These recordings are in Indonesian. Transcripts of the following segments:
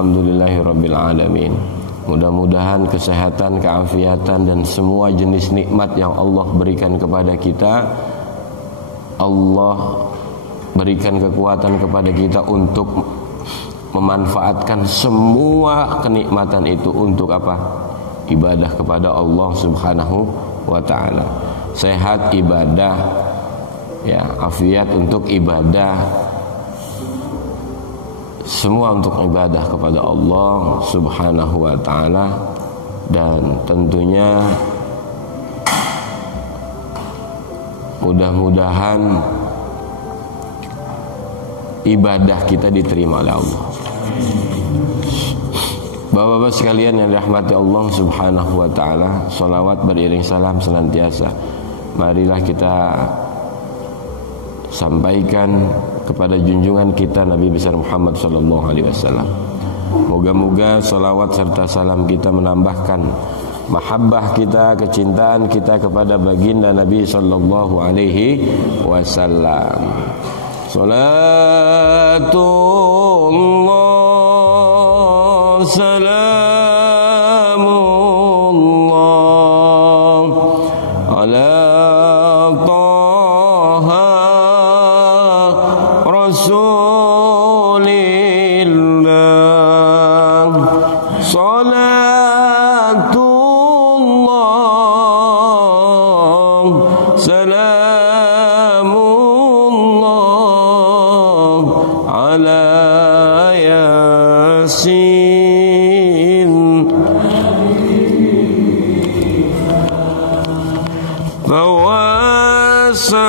Alhamdulillahirabbil alamin. Mudah-mudahan kesehatan, keafiatan dan semua jenis nikmat yang Allah berikan kepada kita, Allah berikan kekuatan kepada kita untuk memanfaatkan semua kenikmatan itu untuk apa? Ibadah kepada Allah Subhanahu wa ta'ala. Sehat ibadah, ya, afiat untuk ibadah, semua untuk ibadah kepada Allah Subhanahu wa ta'ala. Dan tentunya mudah-mudahan ibadah kita diterima oleh Allah. Bapak-bapak sekalian yang dirahmati Allah Subhanahu wa ta'ala, salawat beriring salam senantiasa marilah kita sampaikan kepada junjungan kita Nabi besar Muhammad sallallahu alaihi wasallam. Moga-moga salawat serta salam kita menambahkan mahabbah kita, kecintaan kita kepada baginda Nabi sallallahu alaihi wasallam. Salatullah salamullah ala taha rasulillah. Salatullah salamullah ala yasin tawassalna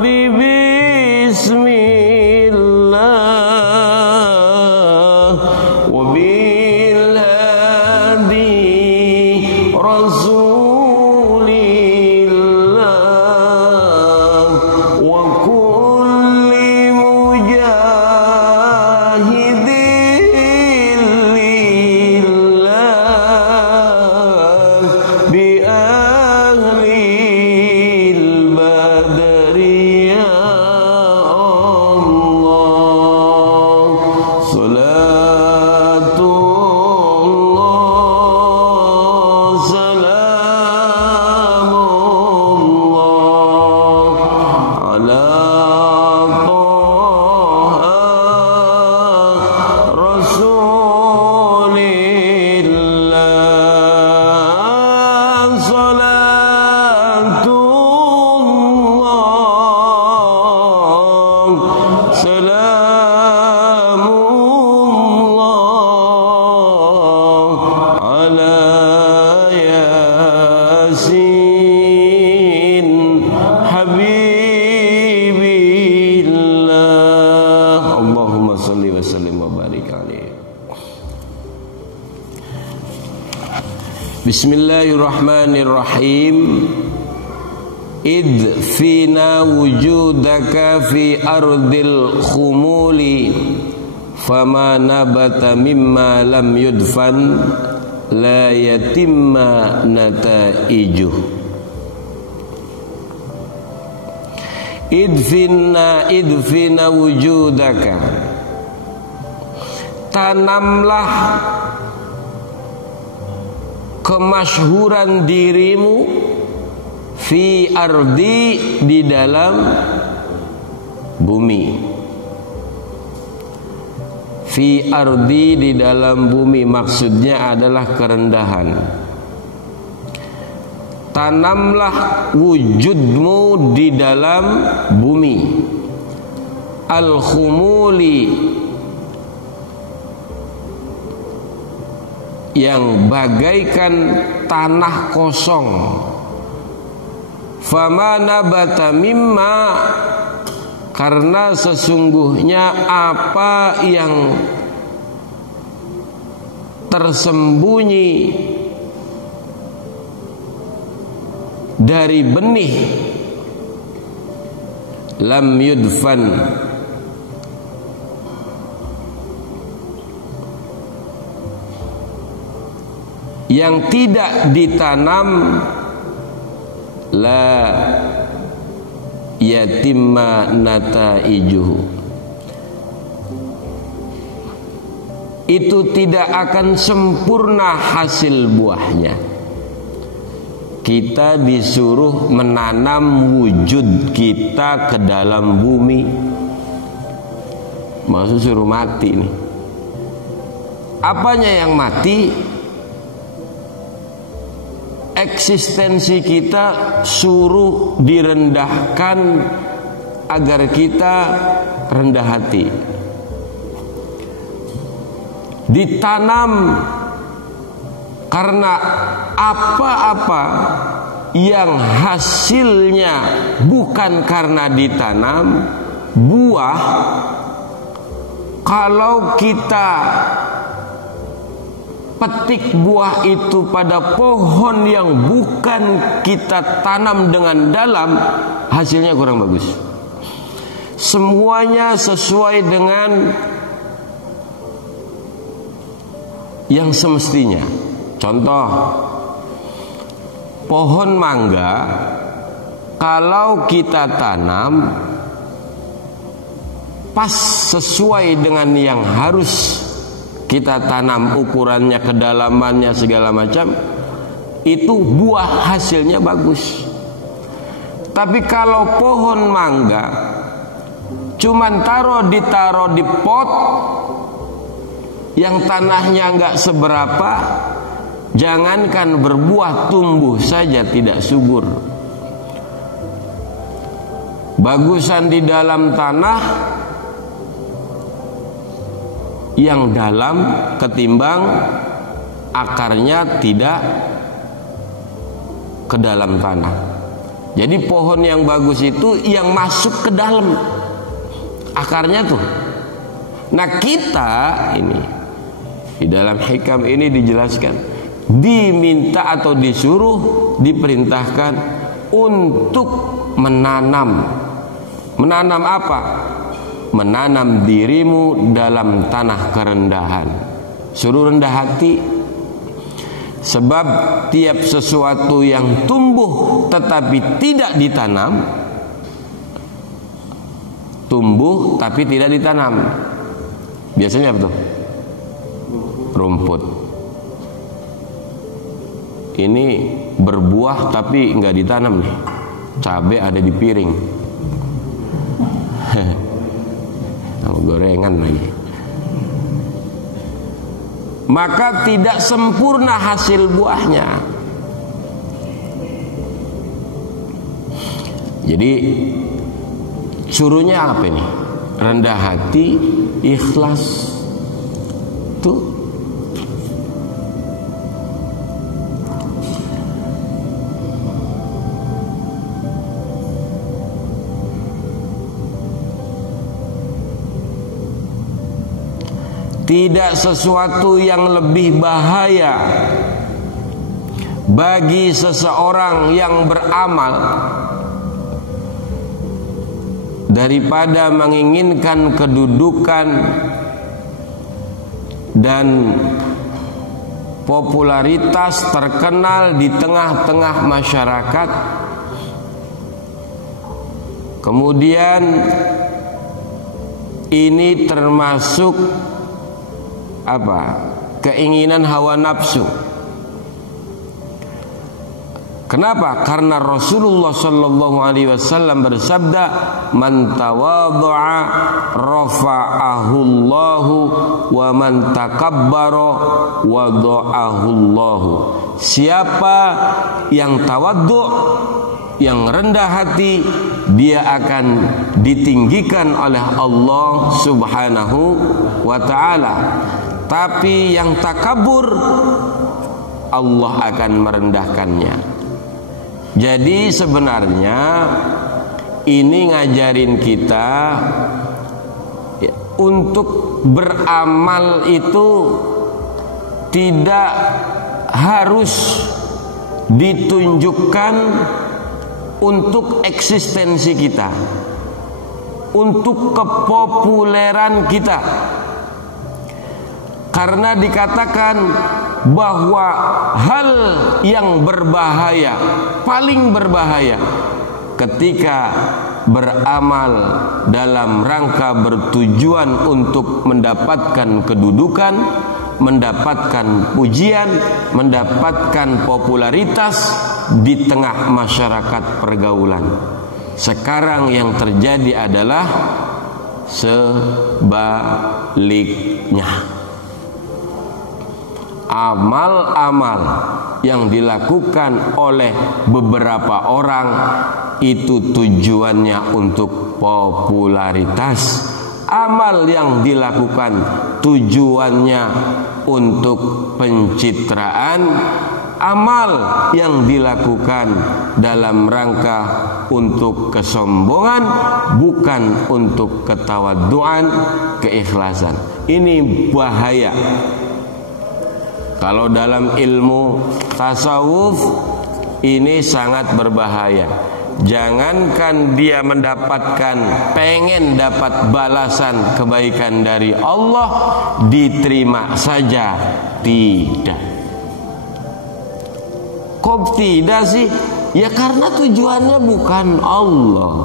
bi bismillah wa bil hadi rasulillah wa kulli mujahidin lillah bi ahlil badri ya Allah. Salatullah salamullah ala taha rasulillah. Salatullah salamullah ala yasin habibillah. Allahumma salli wa sallim wa barik alaihi. Bismillahirrahmanirrahim. Idfina wujudaka fi ardil khumuli fama nabata mimma lam yudfan la yatimma nataijuh. Idfina wujudaka, tanamlah kemasyhuran dirimu fi ardi, di dalam bumi. Fi ardi, di dalam bumi, maksudnya adalah kerendahan. Tanamlah wujudmu di dalam bumi. Al-khumuli, yang bagaikan tanah kosong. Fama nabata mimma, karena sesungguhnya apa yang tersembunyi dari benih, lam yudfan, yang tidak ditanam, la yatimma nataijuhu, itu tidak akan sempurna hasil buahnya. Kita disuruh menanam wujud kita ke dalam bumi. Maksud suruh mati nih. Apanya yang mati? Eksistensi kita suruh direndahkan agar kita rendah hati. Ditanam karena apa-apa yang hasilnya bukan karena ditanam, buah, kalau kita petik buah itu pada pohon yang bukan kita tanam dengan dalam, hasilnya kurang bagus. Semuanya sesuai dengan yang semestinya. Contoh, pohon mangga kalau kita tanam pas sesuai dengan yang harus kita tanam, ukurannya, kedalamannya, segala macam, itu buah hasilnya bagus. Tapi kalau pohon mangga cuman ditaruh di pot yang tanahnya nggak seberapa, jangankan berbuah, tumbuh saja tidak subur. Bagusan di dalam tanah yang dalam ketimbang akarnya tidak ke dalam tanah. Jadi pohon yang bagus itu yang masuk ke dalam akarnya tuh. Nah, kita ini di dalam hikam ini dijelaskan, diminta atau disuruh, diperintahkan untuk menanam. Menanam apa? Menanam dirimu dalam tanah kerendahan. Suruh rendah hati. Sebab tiap sesuatu yang tumbuh tetapi tidak ditanam, tumbuh tapi tidak ditanam, biasanya apa tuh? Rumput. Ini berbuah tapi nggak ditanam nih. Cabai ada di piring. Gorengan lagi. Maka tidak sempurna hasil buahnya. Jadi suruhnya apa ini? Rendah hati, ikhlas. Tuh. Tidak sesuatu yang lebih bahaya bagi seseorang yang beramal daripada menginginkan kedudukan dan popularitas, terkenal di tengah-tengah masyarakat, kemudian ini termasuk apa? Keinginan hawa nafsu. Kenapa? Karena Rasulullah sallallahu alaihi wasallam bersabda, "Man tawadhu'a rafa'ahu Allahu wa man takabbara wada'ahu Allahu." Siapa yang tawadhu', yang rendah hati, dia akan ditinggikan oleh Allah Subhanahu wa ta'ala. Tapi yang takabur, Allah akan merendahkannya. Jadi sebenarnya ini ngajarin kita ya, untuk beramal itu tidak harus ditunjukkan untuk eksistensi kita, untuk kepopuleran kita. Karena dikatakan bahwa hal yang berbahaya, paling berbahaya ketika beramal dalam rangka bertujuan untuk mendapatkan kedudukan, mendapatkan pujian, mendapatkan popularitas di tengah masyarakat pergaulan. Sekarang yang terjadi adalah sebaliknya. Amal-amal yang dilakukan oleh beberapa orang itu tujuannya untuk popularitas. Amal yang dilakukan tujuannya untuk pencitraan. Amal yang dilakukan dalam rangka untuk kesombongan, bukan untuk ketawaduan, keikhlasan. Ini bahaya. Kalau dalam ilmu tasawuf ini sangat berbahaya. Jangankan dia mendapatkan, pengen dapat balasan kebaikan dari Allah, diterima saja tidak. Kok tidak sih? Ya karena tujuannya bukan Allah.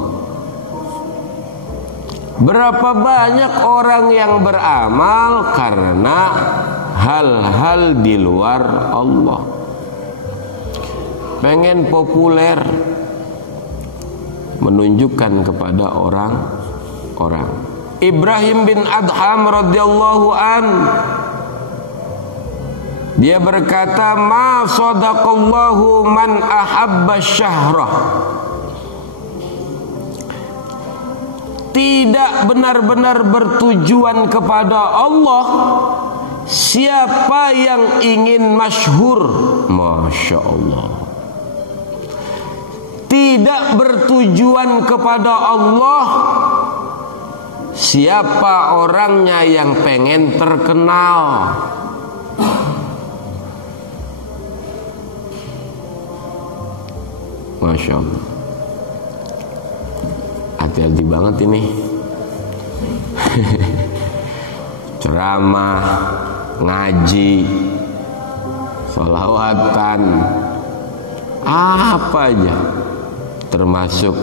Berapa banyak orang yang beramal karena hal-hal di luar Allah. Pengen populer, menunjukkan kepada orang-orang. Ibrahim bin Adham radhiyallahu an, dia berkata, ma sadaqallahu man ahabba syahrah. Tidak benar-benar bertujuan kepada Allah siapa yang ingin masyhur. Masya Allah. Tidak bertujuan kepada Allah siapa orangnya yang pengen terkenal. Masya Allah. Hati-hati banget ini. Ceramah, ngaji, sholawatan, apa aja, termasuk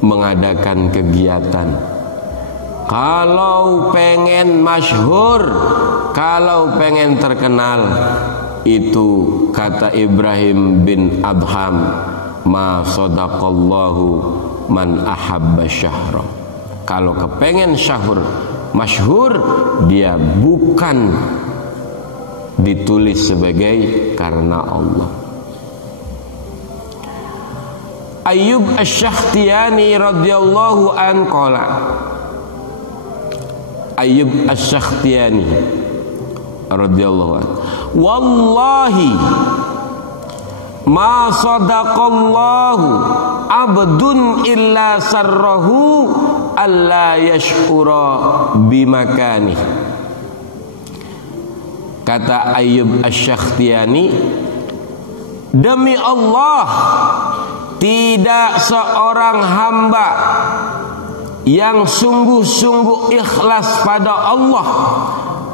mengadakan kegiatan. Kalau pengen masyhur, kalau pengen terkenal, itu kata Ibrahim bin Adham, ma sadaqallahu man ahabba syahra. Kalau kepengen masyhur, dia bukan ditulis sebagai karena Allah. Ayyub Asy-Syakhtiyani radhiyallahu an qala. Ayyub Asy-Syakhtiyani radhiyallahu an, wallahi ma sadaqallahu abdun illa sarrahu alla yash'ura bimakani. Kata Ayyub Asy-Syakhtiyani, demi Allah, tidak seorang hamba yang sungguh-sungguh ikhlas pada Allah,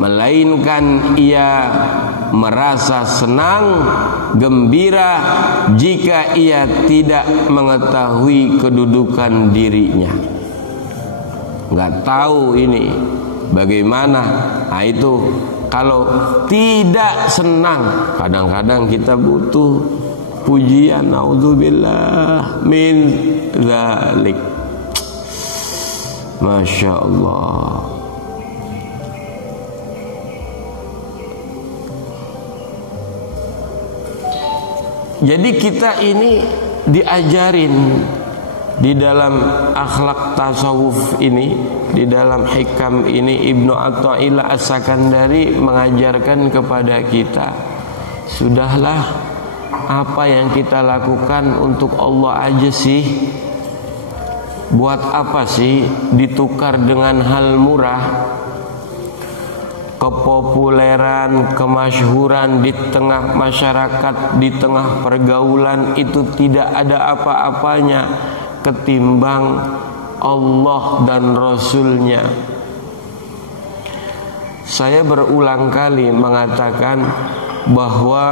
melainkan ia merasa senang, gembira jika ia tidak mengetahui kedudukan dirinya. Nggak tahu ini bagaimana. Nah itu kalau tidak senang, kadang-kadang kita butuh pujian. Naudzubillah min dzalik. Masya Allah. Jadi kita ini diajarin di dalam akhlak tasawuf ini, di dalam hikam ini, Ibnu Athaillah As-Sakandari mengajarkan kepada kita, sudahlah, apa yang kita lakukan untuk Allah aja sih. Buat apa sih ditukar dengan hal murah? Kepopuleran, kemasyhuran di tengah masyarakat, di tengah pergaulan itu tidak ada apa-apanya ketimbang Allah dan Rasulnya. Saya berulang kali mengatakan bahwa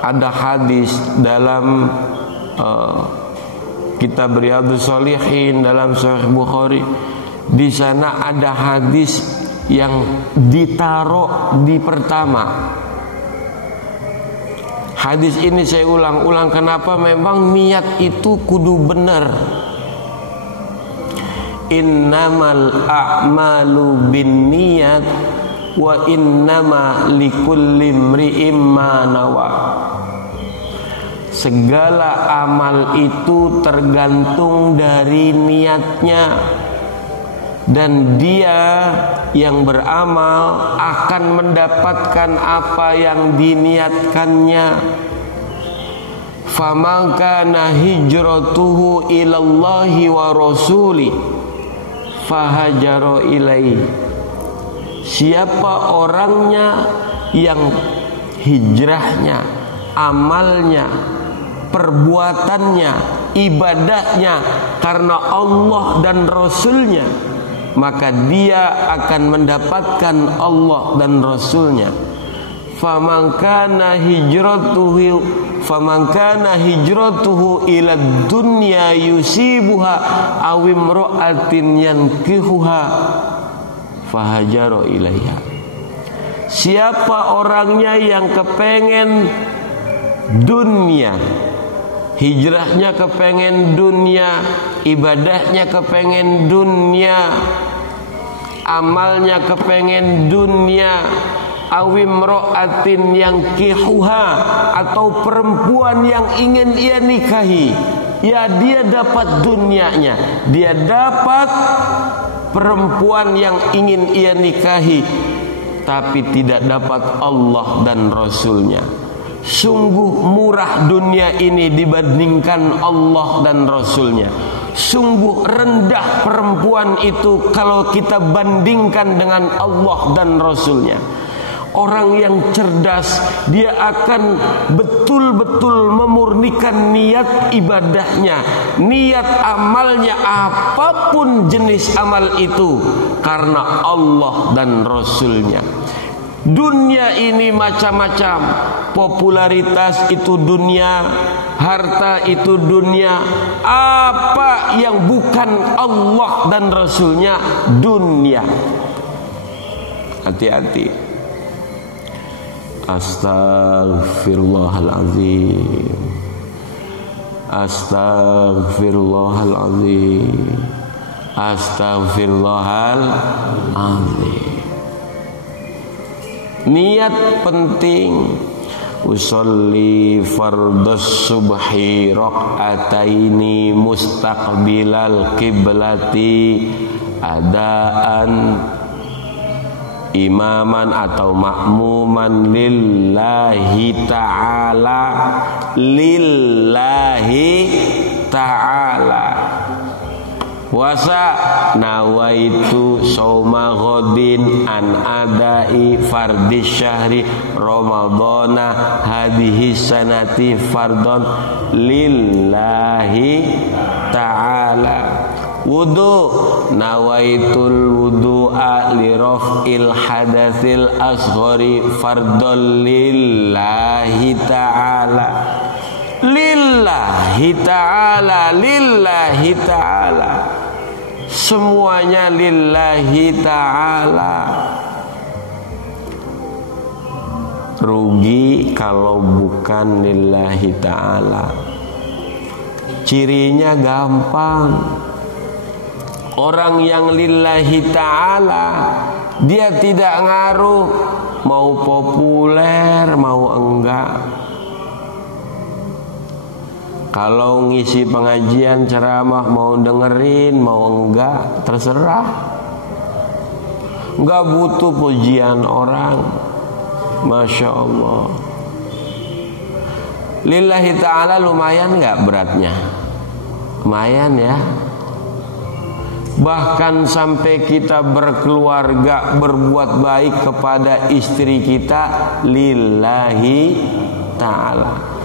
ada hadis dalam kitab Riyadhus Shalihin, dalam Sahih Bukhari, di sana ada hadis yang ditaruh di pertama. Hadis ini saya ulang-ulang, kenapa? Memang niat itu kudu benar. Innamal a'malu binniyat wa innama likulli imri'im ma nawa. Segala amal itu tergantung dari niatnya, dan dia yang beramal akan mendapatkan apa yang diniatkannya. Faman kana hijratuhu ilallahi wa rasuli fahajaro ilaihi. Siapa orangnya yang hijrahnya, amalnya, perbuatannya, ibadahnya karena Allah dan Rasulnya, maka dia akan mendapatkan Allah dan Rasulnya. Faman kana hijratuhu ila dunya yusibuha aw imra'atin yankihuha fahajaro ilaiha. Siapa orangnya yang kepengen dunia, hijrahnya kepengen dunia, ibadahnya kepengen dunia, amalnya kepengen dunia, awim ro'atin yang kihuha, atau perempuan yang ingin ia nikahi, ya dia dapat dunianya, dia dapat perempuan yang ingin ia nikahi, tapi tidak dapat Allah dan Rasulnya. Sungguh murah dunia ini dibandingkan Allah dan Rasulnya. Sungguh rendah perempuan itu kalau kita bandingkan dengan Allah dan Rasulnya. Orang yang cerdas, dia akan betul-betul memurnikan niat ibadahnya, niat amalnya, apapun jenis amal itu, karena Allah dan Rasulnya. Dunia ini macam-macam. Popularitas itu dunia, harta itu dunia. Apa yang bukan Allah dan Rasulnya, dunia. Hati-hati. Astaghfirullahaladzim. Astaghfirullahaladzim. Astaghfirullahaladzim. Niat penting. Usolli fardhus subhi raq'ataini mustaqbilal qiblati adaan imaman atau makmuman lillahi ta'ala, lillahi ta'ala. Wasa nawaitu sawma ghadin an adai fardis syahri ramadhana hadhihi sanati fardon lillahi ta'ala. Wudu nawaitul wudu'a li raf'il hadatsil asghari fardhon lillahi ta'ala, lillahi ta'ala, lillahi ta'ala, semuanya lillahi ta'ala. Rugi kalau bukan lillahi ta'ala. Cirinya gampang. Orang yang lillahi ta'ala, dia tidak ngaruh mau populer mau enggak. Kalau ngisi pengajian ceramah mau dengerin mau enggak, terserah. Enggak butuh pujian orang. Masya Allah. Lillahi ta'ala lumayan enggak beratnya? Lumayan ya. Bahkan sampai kita berkeluarga, berbuat baik kepada istri kita lillahi ta'ala.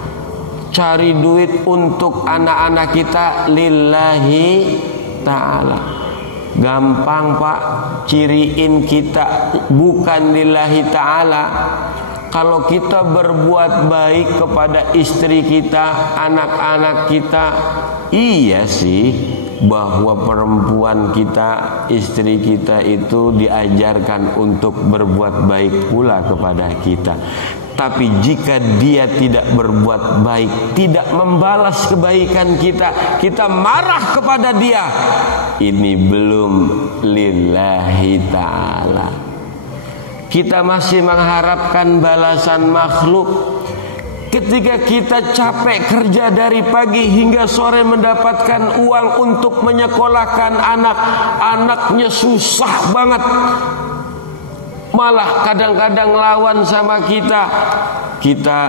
Cari duit untuk anak-anak kita lillahi ta'ala. Gampang Pak, ciriin kita bukan lillahi ta'ala. Kalau kita berbuat baik kepada istri kita, anak-anak kita, Iya sih, bahwa perempuan kita, istri kita itu diajarkan untuk berbuat baik pula kepada kita. Tapi jika dia tidak berbuat baik, tidak membalas kebaikan kita, kita marah kepada dia, ini belum lillahi ta'ala. Kita masih mengharapkan balasan makhluk. Ketika kita capek kerja dari pagi hingga sore mendapatkan uang untuk menyekolahkan anak, anaknya susah banget, malah kadang-kadang lawan sama kita, kita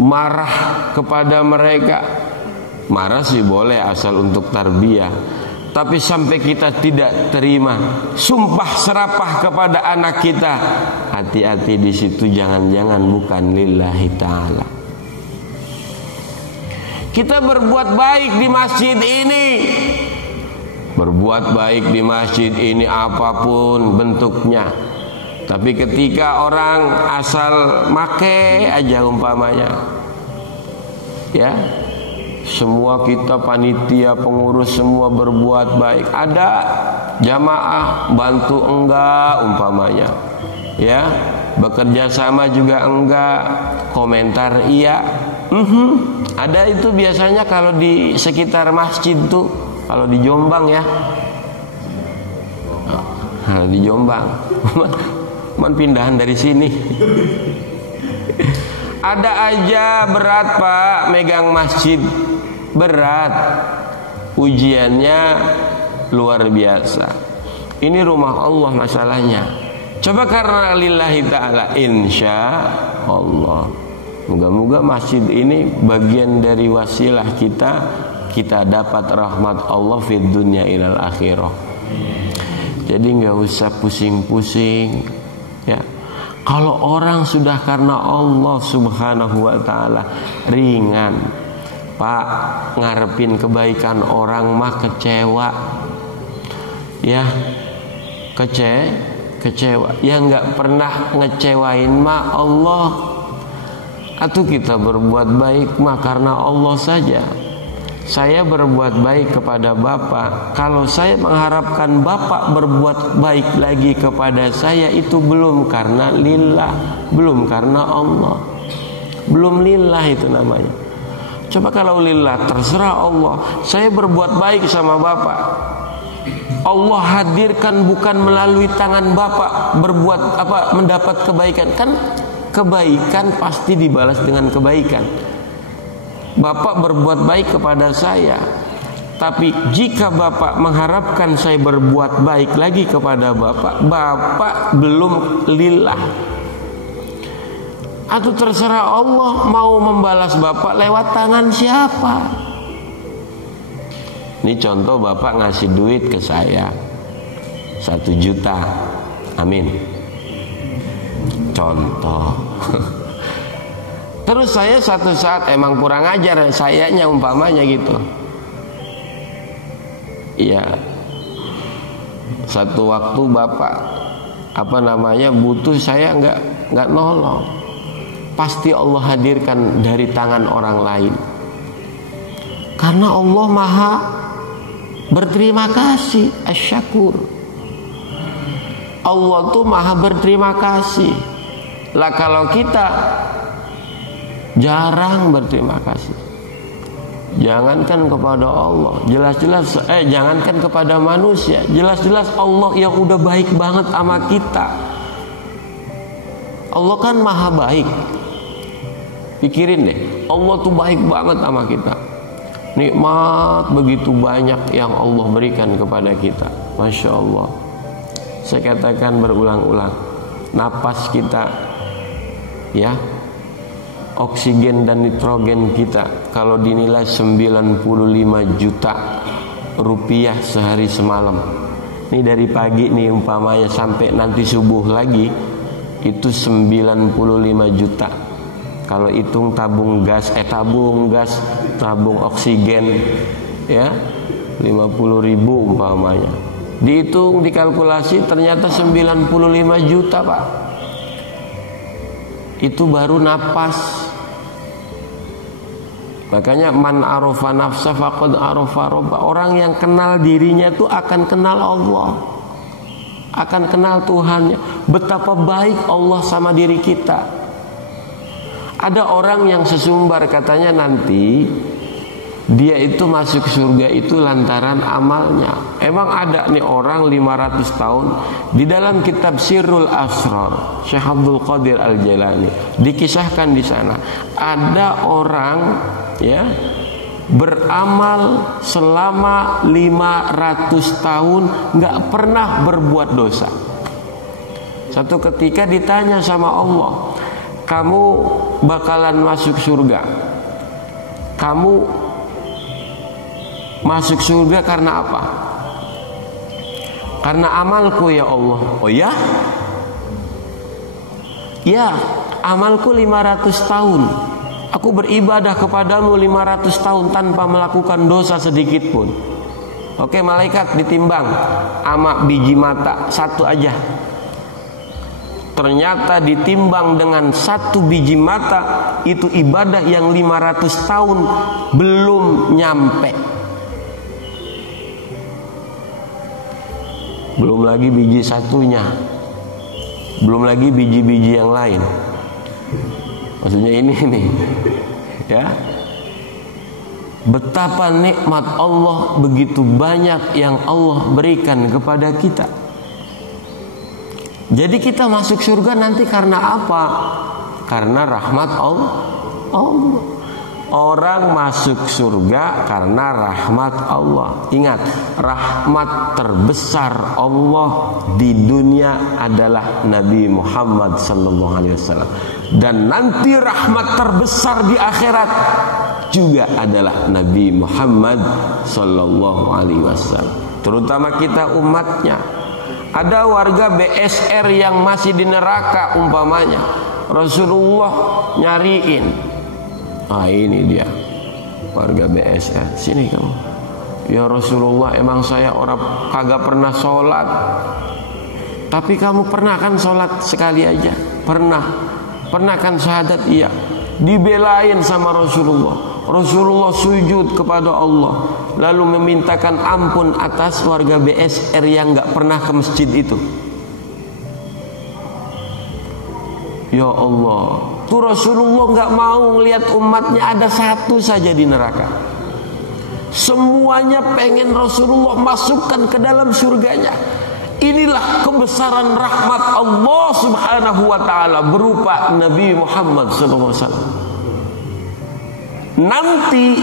marah kepada mereka. Marah sih boleh asal untuk tarbiyah. Tapi sampai kita tidak terima, sumpah serapah kepada anak kita, hati-hati di situ, jangan-jangan bukan lillahi ta'ala. Kita berbuat baik di masjid ini, berbuat baik di masjid ini apapun bentuknya. Tapi ketika orang asal make aja umpamanya, ya, semua kita panitia pengurus semua berbuat baik, ada jamaah bantu enggak umpamanya, ya, bekerja sama juga enggak, komentar iya, ada itu biasanya kalau di sekitar masjid tuh, kalau di Jombang ya, kalau di Jombang, man pindahan dari sini. Ada aja berat Pak, megang masjid berat, ujiannya luar biasa. Ini rumah Allah masalahnya. Coba karena lillahi ta'ala, insya Allah, moga-moga masjid ini bagian dari wasilah kita dapat rahmat Allah fid dunya ilal akhirah. Jadi nggak usah pusing-pusing, ya. Kalau orang sudah karena Allah subhanahu wa ta'ala ringan Pak, ngarepin kebaikan orang mah kecewa, ya, kecewa. Yang nggak pernah ngecewain mah Allah. Atau kita berbuat baik mah karena Allah saja. Saya berbuat baik kepada Bapak, kalau saya mengharapkan Bapak berbuat baik lagi kepada saya, itu belum karena lillah, belum karena Allah, belum lillah itu namanya. Coba kalau lillah, terserah Allah, saya berbuat baik sama Bapak, Allah hadirkan bukan melalui tangan Bapak berbuat apa, mendapat kebaikan. Kan kebaikan pasti dibalas dengan kebaikan. Bapak berbuat baik kepada saya, tapi jika Bapak mengharapkan saya berbuat baik lagi kepada Bapak, Bapak belum lillah. Atau terserah Allah mau membalas Bapak lewat tangan siapa. Ini contoh, Bapak ngasih duit ke saya 1 juta, amin, contoh. Terus saya satu saat emang kurang ajar sayanya umpamanya gitu, iya, satu waktu Bapak butuh, saya nggak nolong, pasti Allah hadirkan dari tangan orang lain. Karena Allah maha berterima kasih, asyakur. Allah tuh maha berterima kasih. Lah kalau kita jarang berterima kasih, jangankan kepada Allah, jelas-jelas jangankan kepada manusia, jelas-jelas Allah yang udah baik banget sama kita. Allah kan maha baik. Pikirin deh, Allah tuh baik banget sama kita. Nikmat begitu banyak yang Allah berikan kepada kita, Masya Allah. Saya katakan berulang-ulang, napas kita, ya, oksigen dan nitrogen kita kalau dinilai 95 juta rupiah sehari semalam. Ini dari pagi nih umpamanya sampai nanti subuh lagi, itu 95 juta. Kalau hitung tabung gas, tabung oksigen, ya, 50.000 umpamanya. Dihitung, dikalkulasi, ternyata 95 juta Pak. Itu baru napas. Makanya man arafa nafsa faqad arafa rabba. Orang yang kenal dirinya itu akan kenal Allah, akan kenal Tuhannya. Betapa baik Allah sama diri kita. Ada orang yang sesumbar katanya nanti dia itu masuk surga itu lantaran amalnya. Emang ada nih orang 500 tahun di dalam kitab Sirrul Asrar Syekh Abdul Qadir Al-Jailani dikisahkan di sana ada orang ya beramal selama 500 tahun nggak pernah berbuat dosa. Satu ketika ditanya sama Allah, kamu bakalan masuk surga. Kamu masuk surga karena apa? Karena amalku ya Allah. Oh ya? Ya, amalku 500 tahun. Aku beribadah kepadamu 500 tahun tanpa melakukan dosa sedikit pun. Oke, malaikat ditimbang sama biji mata satu aja. Ternyata ditimbang dengan satu biji mata itu ibadah yang 500 tahun belum nyampe. Belum lagi biji satunya, belum lagi biji-biji yang lain. Maksudnya ini nih, ya. Betapa nikmat Allah, begitu banyak yang Allah berikan kepada kita. Jadi kita masuk surga nanti karena apa? Karena rahmat Allah. Orang masuk surga karena rahmat Allah. Ingat, rahmat terbesar Allah di dunia adalah Nabi Muhammad SAW. Dan nanti rahmat terbesar di akhirat juga adalah Nabi Muhammad SAW. Terutama kita umatnya. Ada warga BSR yang masih di neraka umpamanya. Rasulullah nyariin. Ah, ini dia warga BSR, sini kamu. Ya Rasulullah, emang saya orang kagak pernah sholat. Tapi kamu pernah kan sholat sekali aja? Pernah kan syahadat? Iya. Dibelain sama Rasulullah. Rasulullah sujud kepada Allah, lalu memintakan ampun atas warga BSR yang gak pernah ke masjid itu. Ya Allah, tuh Rasulullah gak mau ngelihat umatnya ada satu saja di neraka. Semuanya pengen Rasulullah masukkan ke dalam surganya. Inilah kebesaran rahmat Allah Subhanahu wa ta'ala berupa Nabi Muhammad SAW. Nanti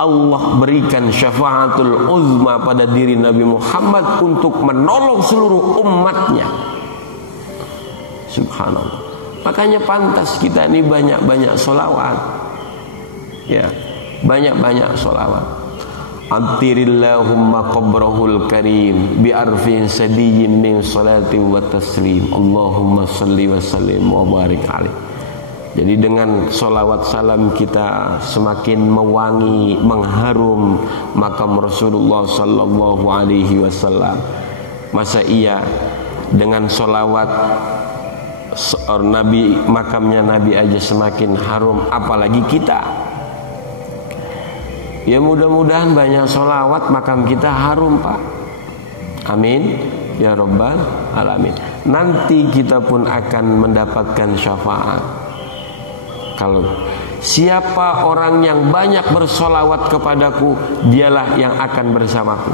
Allah berikan syafaatul uzma pada diri Nabi Muhammad untuk menolong seluruh umatnya. Subhanallah. Makanya pantas kita ini banyak-banyak sholawat. Ya, banyak-banyak sholawat. Antirillahumma qabrahul karim bi'arfin sadiyyin min salati wa taslim. Allahumma salli wa sallim wa barik alaih. Jadi dengan sholawat salam kita semakin mewangi, mengharum makam Rasulullah sallallahu alaihi wasallam. Masa iya dengan sholawat Nabi, makamnya Nabi aja semakin harum, apalagi kita. Ya mudah-mudahan banyak sholawat makam kita harum, Pak. Amin ya Rabbal Alamin. Nanti kita pun akan mendapatkan syafaat. Kalau siapa orang yang banyak bersolawat kepadaku, dialah yang akan bersamaku.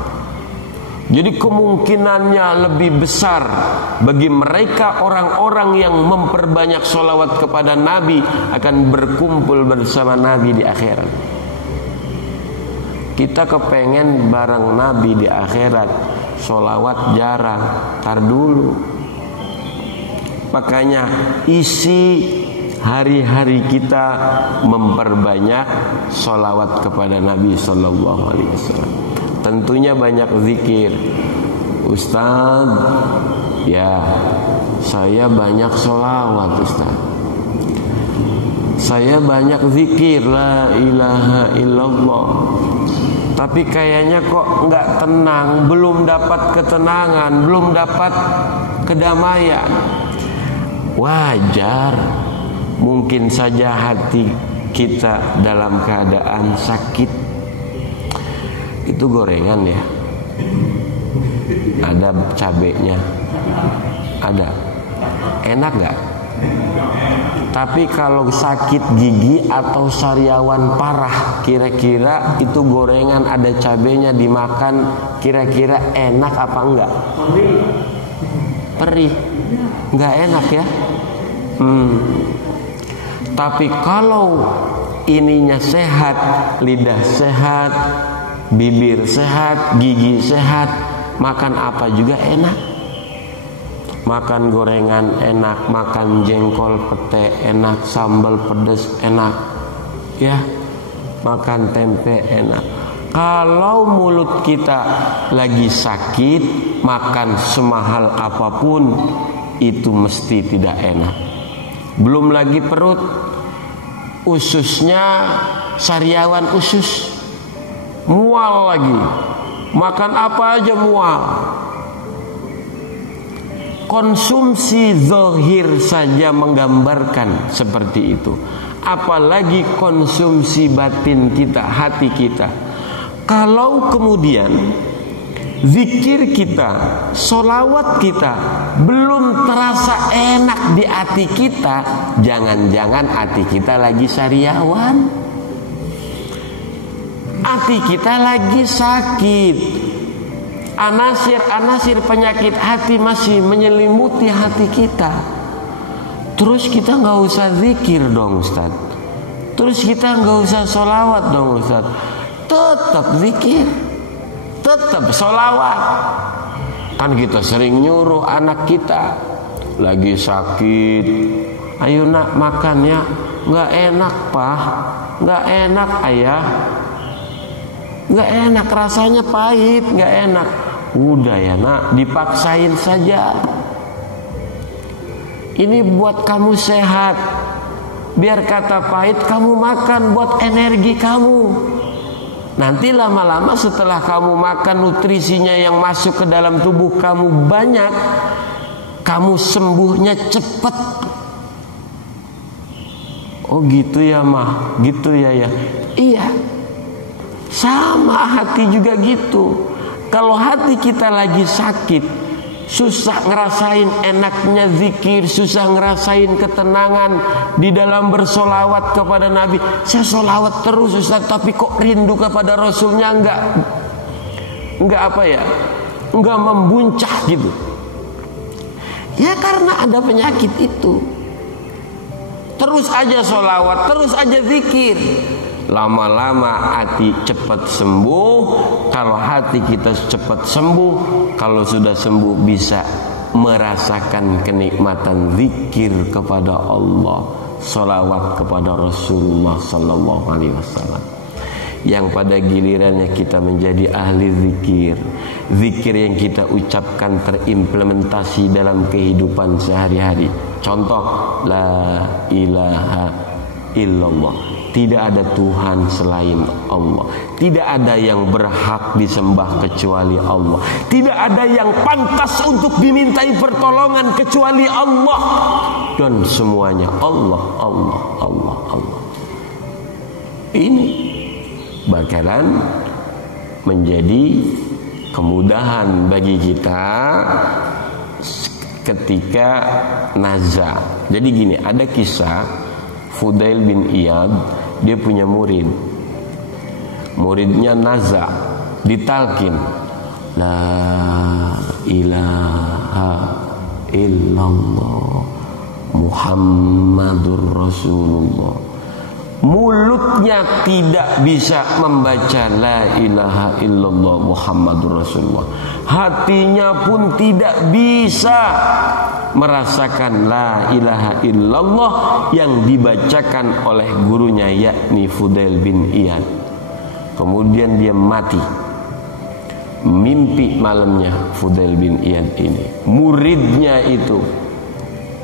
Jadi kemungkinannya lebih besar bagi mereka orang-orang yang memperbanyak sholawat kepada Nabi akan berkumpul bersama Nabi di akhirat. Kita kepengen bareng Nabi di akhirat, sholawat jarang, tar dulu. Makanya isi hari-hari kita memperbanyak sholawat kepada Nabi Sallallahu Alaihi Wasallam. Tentunya banyak zikir. Ustaz, ya saya banyak sholawat Ustaz, saya banyak zikir la ilaha illallah, tapi kayaknya kok nggak tenang, belum dapat ketenangan, belum dapat kedamaian. Wajar, mungkin saja hati kita dalam keadaan sakit, itu gorengan ya, ada cabenya, ada, enak gak? Tapi kalau sakit gigi atau sariawan parah, kira-kira itu gorengan ada cabenya dimakan, kira-kira enak apa enggak? Perih, enggak enak ya. Tapi kalau ininya sehat, lidah sehat, bibir sehat, gigi sehat, makan apa juga enak. Makan gorengan enak, makan jengkol pete enak, sambal pedas enak, ya, makan tempe enak. Kalau mulut kita lagi sakit, makan semahal apapun itu mesti tidak enak. Belum lagi perut, ususnya sariawan usus, mual lagi, makan apa aja mual. Konsumsi zahir saja menggambarkan seperti itu, apalagi konsumsi batin kita, hati kita. Kalau kemudian zikir kita, sholawat kita belum terasa enak di hati kita, jangan-jangan hati kita lagi sariawan, hati kita lagi sakit. Anasir-anasir penyakit hati masih menyelimuti hati kita. Terus kita gak usah zikir dong Ustaz, terus kita gak usah sholawat dong Ustaz. Tetap zikir, tetap sholawat. Kan kita sering nyuruh anak kita lagi sakit, ayo nak makan ya. Gak enak Pak, gak enak Ayah, gak enak, rasanya pahit, gak enak. Udah ya nak, dipaksain saja. Ini buat kamu sehat, biar kata pahit kamu makan buat energi kamu. Nanti lama-lama setelah kamu makan, nutrisinya yang masuk ke dalam tubuh kamu banyak, kamu sembuhnya cepat. Oh gitu ya mah, gitu ya ya. Iya, sama hati juga gitu. Kalau hati kita lagi sakit, susah ngerasain enaknya zikir, susah ngerasain ketenangan di dalam bersolawat kepada Nabi. Saya solawat terus Ustaz, tapi kok rindu kepada Rasulnya enggak apa ya, enggak membuncah gitu. Ya karena ada penyakit itu. Terus aja solawat, terus aja zikir, lama-lama hati cepat sembuh. Kalau hati kita cepat sembuh, kalau sudah sembuh bisa merasakan kenikmatan zikir kepada Allah, sholawat kepada Rasulullah Sallallahu Alaihi Wasallam. Yang pada gilirannya kita menjadi ahli zikir, zikir yang kita ucapkan terimplementasi dalam kehidupan sehari-hari. Contoh, la ilaha illallah, tidak ada Tuhan selain Allah, tidak ada yang berhak disembah kecuali Allah, tidak ada yang pantas untuk dimintai pertolongan kecuali Allah, dan semuanya Allah, Allah, Allah, Allah. Ini bakalan menjadi kemudahan bagi kita ketika naza. Jadi gini, ada kisah Fudail bin Iyad, dia punya murid, muridnya naza, ditalkin la ilaha illallah Muhammadur Rasulullah. Mulutnya tidak bisa membaca la ilaha illallah Muhammadur Rasulullah, hatinya pun tidak bisa merasakan la ilaha illallah yang dibacakan oleh gurunya, yakni Fudail bin Iyad. Kemudian dia mati. Mimpi malamnya Fudail bin Iyad ini, muridnya itu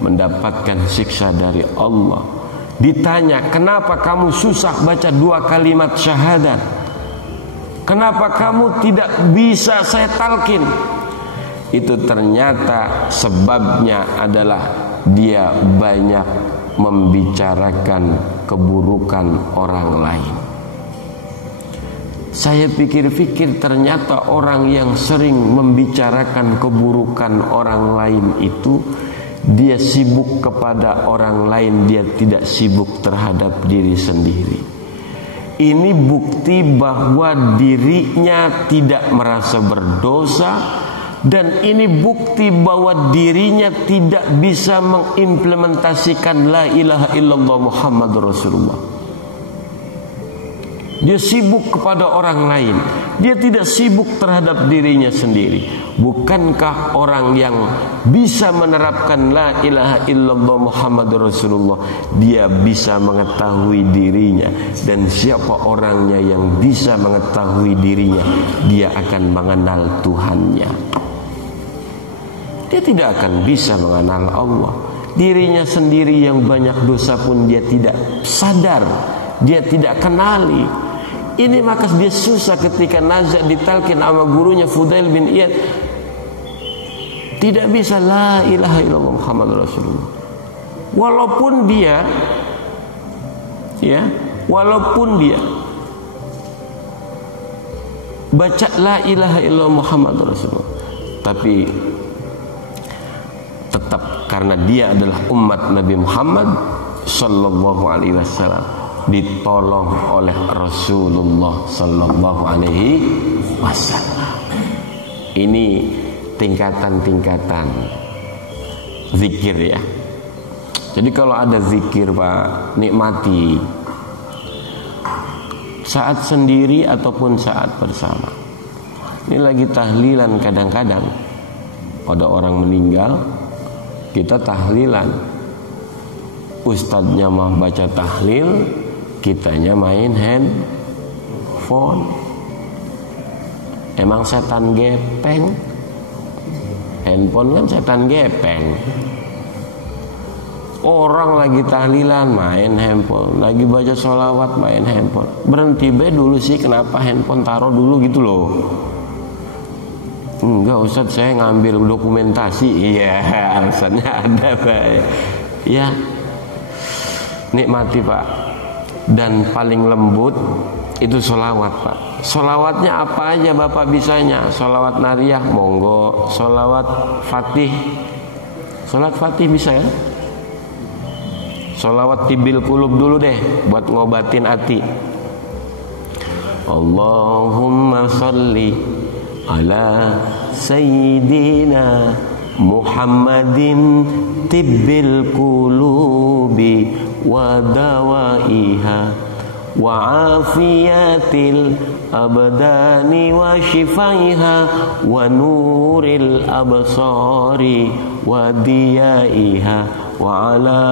mendapatkan siksa dari Allah. Ditanya, kenapa kamu susah baca 2 kalimat syahadat? Kenapa kamu tidak bisa saya talkin? Itu ternyata sebabnya adalah dia banyak membicarakan keburukan orang lain. Saya pikir-pikir ternyata orang yang sering membicarakan keburukan orang lain itu dia sibuk kepada orang lain, dia tidak sibuk terhadap diri sendiri. Ini bukti bahwa dirinya tidak merasa berdosa, dan ini bukti bahwa dirinya tidak bisa mengimplementasikan la ilaha illallah Muhammadur Rasulullah. Dia sibuk kepada orang lain, dia tidak sibuk terhadap dirinya sendiri. Bukankah orang yang bisa menerapkan la ilaha illallah Muhammadur Rasulullah, dia bisa mengetahui dirinya, dan siapa orangnya yang bisa mengetahui dirinya, dia akan mengenal Tuhannya. Dia tidak akan bisa mengenal Allah. Dirinya sendiri yang banyak dosa pun dia tidak sadar, dia tidak kenali. Ini maka dia susah ketika nazak ditalkin sama gurunya Fudail bin Iyad, tidak bisa la ilaha illallah Muhammadur Rasulullah. Walaupun dia baca la ilaha illallah Muhammadur Rasulullah, tapi tetap karena dia adalah umat Nabi Muhammad sallallahu alaihi wasallam, ditolong oleh Rasulullah sallallahu alaihi wasallam. Ini tingkatan-tingkatan zikir ya. Jadi kalau ada zikir Pak, nikmati saat sendiri ataupun saat bersama. Ini lagi tahlilan, kadang-kadang ada orang meninggal, kita tahlilan, ustadznya mah baca tahlil, kitanya main handphone. Emang setan gepeng? Handphone kan setan gepeng. Orang lagi tahlilan main handphone, lagi baca sholawat main handphone. Berhenti be dulu sih, kenapa handphone taruh dulu gitu loh. Enggak Ustadz, saya ngambil dokumentasi. Iya, alasannya ada Pak. Ya, nikmati Pak. Dan paling lembut itu sholawat Pak. Sholawatnya apa aja Bapak bisanya. Sholawat nariyah monggo, sholawat fatih. Sholat fatih bisa ya. Sholawat tibil kulub dulu deh, buat ngobatin hati. Allahumma sholli ala sayyidina Muhammadin tibbil qulubi wa dawaiha wa afiyatil abdani wa shifaiha wa nuril absari wa diyaiha wa ala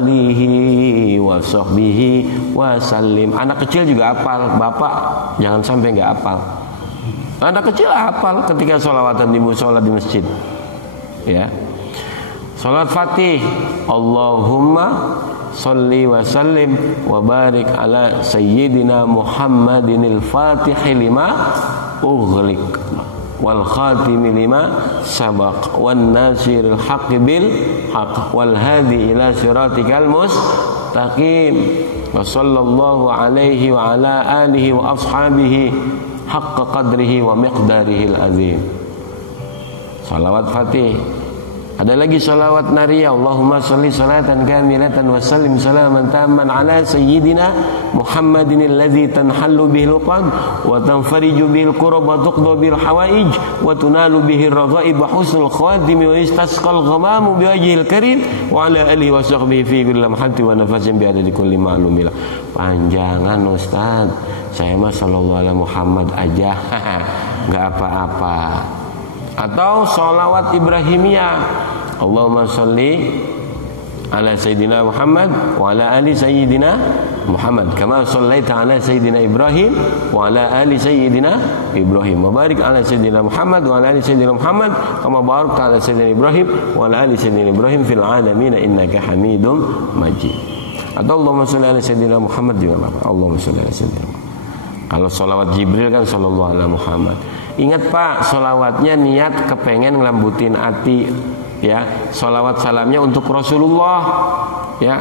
alihi wa sahbihi wa sallim. Anak kecil juga hafal, Bapak jangan sampai nggak hafal. Anak kecil hafal ketika sholawatan di musola di masjid. Ya. Salat Fatih, Allahumma sholli wa sallim wa barik ala sayyidina Muhammadinil Fatihil lima ughliq wal khatimi lima sabaq wan nasiril haqqi bil haqq wal hadi ila siratikal mustaqim wa sallallahu alaihi wa ala alihi wa ashabihi haqqa qadrihi wa miqdarihil azim. Salawat Fatih. Ada lagi salawat nariyah, Allahumma sholli salatan kamilatan wa sallim salaman tamman ala sayyidina Muhammadin alladzi tanhallu bihil uqad wa tanfariju bihil kurab wa tuqda bihil hawaij wa tunalu bihil radha'ib wa husnul khatimi wa istasqal ghamamu biwajhil karim wa ala alihi wa sahbihi fi kulli lamhati wa nafasin bi adadi kulli ma'lumillah. Panjangan Ustaz, saya mah sallallahu alaihi Muhammad aja enggak apa-apa. Atau sholawat Ibrahimiyah, Allahumma sholli ala sayyidina Muhammad wa ala ali sayyidina Muhammad kama shallaita ala sayyidina Ibrahim wa ala ali sayyidina Ibrahim wa barik ala sayyidina Muhammad wa ala ali sayyidina Muhammad kama barakta ala sayyidina Ibrahim wa ala ali sayyidina Ibrahim fil alamin innaka Hamidum Majid. Atau Allahumma sholli ala sayyidina Muhammad juga apa? Allahumma sholli ala sayyidina Muhammad. Kalau sholawat Jibril kan sallallahu alaihi Muhammad. Ingat Pak, sholawatnya niat kepengen ngelambutin hati ya, salawat salamnya untuk Rasulullah, ya.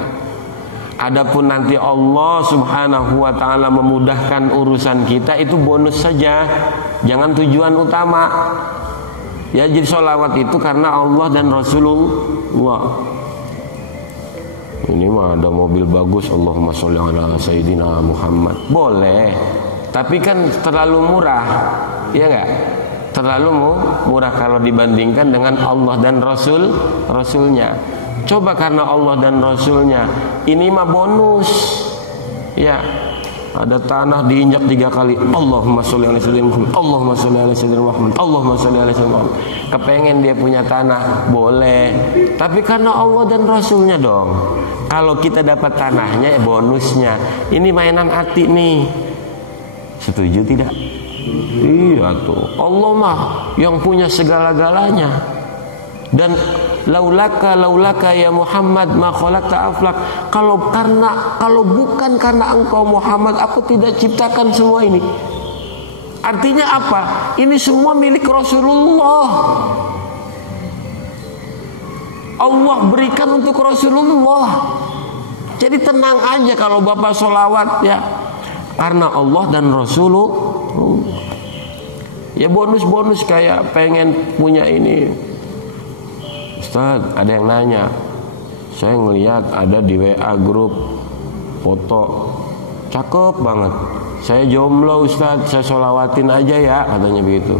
Adapun nanti Allah Subhanahu wa taala memudahkan urusan kita, itu bonus saja, jangan tujuan utama. Ya, jadi salawat itu karena Allah dan Rasulullah. Ini mah ada mobil bagus, Allahumma sholli ala sayyidina Muhammad. Boleh, tapi kan terlalu murah, ya enggak? Terlalu murah kalau dibandingkan dengan Allah dan Rasulnya. Coba karena Allah dan Rasulnya, ini mah bonus. Ya, ada tanah diinjak 3 kali, Allahumma sholli ala sayyidina Muhammad, Allahumma sholli ala sayyidina Muhammad, Allahumma sholli ala sayyidina Muhammad. Kepengen dia punya tanah, boleh, tapi karena Allah dan Rasulnya dong. Kalau kita dapat tanahnya, bonusnya. Ini mainan hati nih. Setuju tidak? Iya tuh. Allah mah yang punya segala-galanya. Dan laulaka ya Muhammad ma khalaqta aflak. Kalau bukan karena engkau Muhammad, aku tidak ciptakan semua ini. Artinya apa? Ini semua milik Rasulullah. Allah berikan untuk Rasulullah. Jadi tenang aja kalau Bapak sholawat, ya, karena Allah dan Rasulullah. Ya, bonus-bonus kayak pengen punya ini. Ustaz, ada yang nanya, saya ngelihat ada di WA grup foto cakep banget, saya jomblo Ustaz, saya sholawatin aja ya, katanya begitu.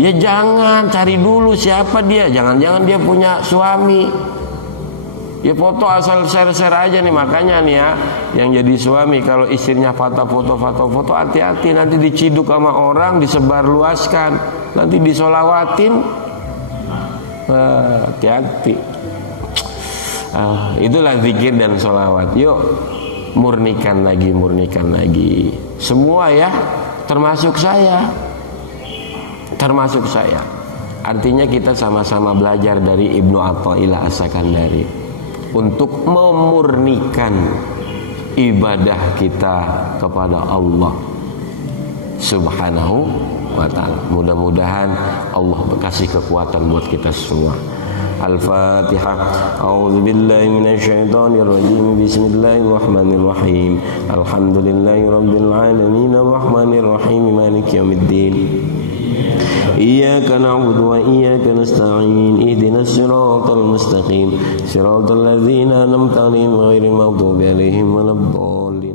Ya jangan, cari dulu siapa dia. Jangan-jangan dia punya suami. Ya foto asal share-share aja nih. Makanya nih ya, yang jadi suami kalau istrinya foto, hati-hati, nanti diciduk sama orang, disebar luaskan, nanti disolawatin. Hati-hati. Itulah zikir dan sholawat. Yuk, murnikan lagi. Semua ya, termasuk saya. Artinya kita sama-sama belajar dari Ibnu Athaillah As-Sakandari untuk memurnikan ibadah kita kepada Allah Subhanahu wa ta'ala. Mudah-mudahan Allah kasih kekuatan buat kita semua. Al-Fatihah. A'udzubillahi minasyaitonir rajim. Bismillahirrahmanirrahim. Alhamdulillahirabbil alamin arrahmanir rahim maliki yaumiddin. Iyyaka na'budu wa iyyaka nasta'in. Ihdinas siratal mustaqim. Siratal ladzina an'amta 'alaihim ghairil maghdubi 'alaihim waladdallin.